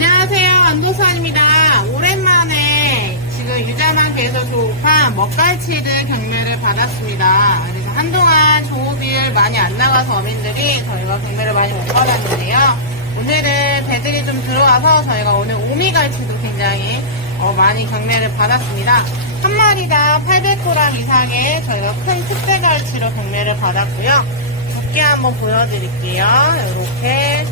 안녕하세요. 안도선입니다. 오랜만에 지금 유자만 계속 조업한 먹갈치를 경매를 받았습니다. 그래서 한동안 조업일 많이 안 나가서 어민들이 저희가 경매를 많이 못 받았는데요. 오늘은 배들이 좀 들어와서 저희가 오늘 오미갈치도 굉장히 어, 많이 경매를 받았습니다. 한 마리당 800g 이상의 저희가 큰 특대갈치로 경매를 받았고요. 두께 한번 보여드릴게요. 이렇게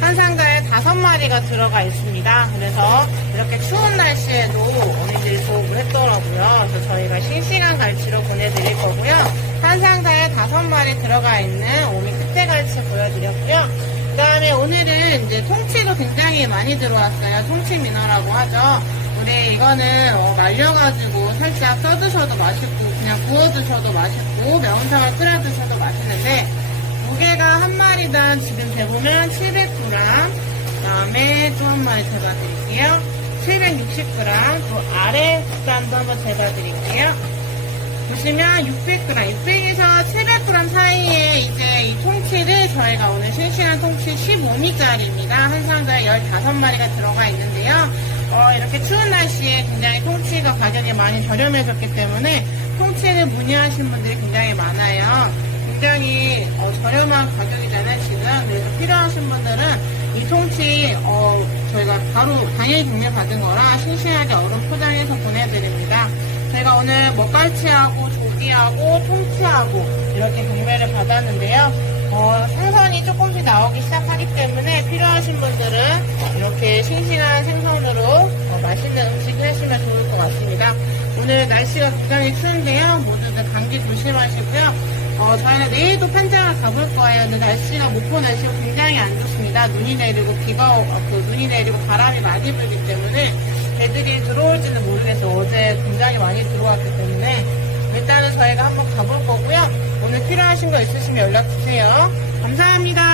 한 상자에 다섯 마리가 들어가 있습니다. 그래서 이렇게 추운 날씨에도 어미들이 조업을 했더라고요. 그래서 저희가 싱싱한 갈치로 보내드릴 거고요. 한 상자에 다섯 마리 들어가 있는 오미 특대갈치 보여드렸고요. 그 다음에 오늘은 이제 통치도 굉장히 많이 들어왔어요. 통치 민어라고 하죠. 우리 이거는 어, 말려가지고 살짝 써드셔도 맛있고 그냥 구워 드셔도 맛있고 매운탕을 끓여 드셔도 맛있는데 무게가 한 마리당 지금 700g 그 다음에 또 한 마리 재봐드릴게요. 760g 또 아래 국산도 한번 재봐드릴게요. 보시면 600g 600에서 700g 사이에 이제 이 통치를 저희가 오늘 실시간 통치 15미짜리입니다. 한 상자에 15마리가 들어가 있는데요. 어, 이렇게 추운 날씨에 굉장히 통치가 가격이 많이 저렴해졌기 때문에 통치를 문의하신 분들이 굉장히 많아요. 굉장히 어, 저렴한 가격이잖아요 지금. 그래서 필요하신 분들은 이 통치 어, 저희가 바로 당일 경매 받은 거라 싱싱하게 얼음 포장해서 보내드립니다. 저희가 오늘 먹갈치하고 조기하고 통치하고 이렇게 경매를 받았는데요. 어, 생선이 조금씩 나오기 시작하기 때문에 필요하신 분들은 이렇게 싱싱한 생선으로 어, 맛있는 음식 하시면 좋을 것 같습니다. 오늘 날씨가 굉장히 추운데요. 모두들 감기 조심하시고요 어, 저희는 내일도 판장을 가볼 거예요. 근데 날씨가 목포 날씨가 굉장히 안 좋습니다. 눈이 내리고 비가, 오- 어, 그 눈이 내리고 바람이 많이 불기 때문에 배들이 들어올지는 모르겠어요. 어제 굉장히 많이 들어왔기 때문에 일단은 저희가 한번 가볼 거고요. 오늘 필요하신 거 있으시면 연락 주세요. 감사합니다.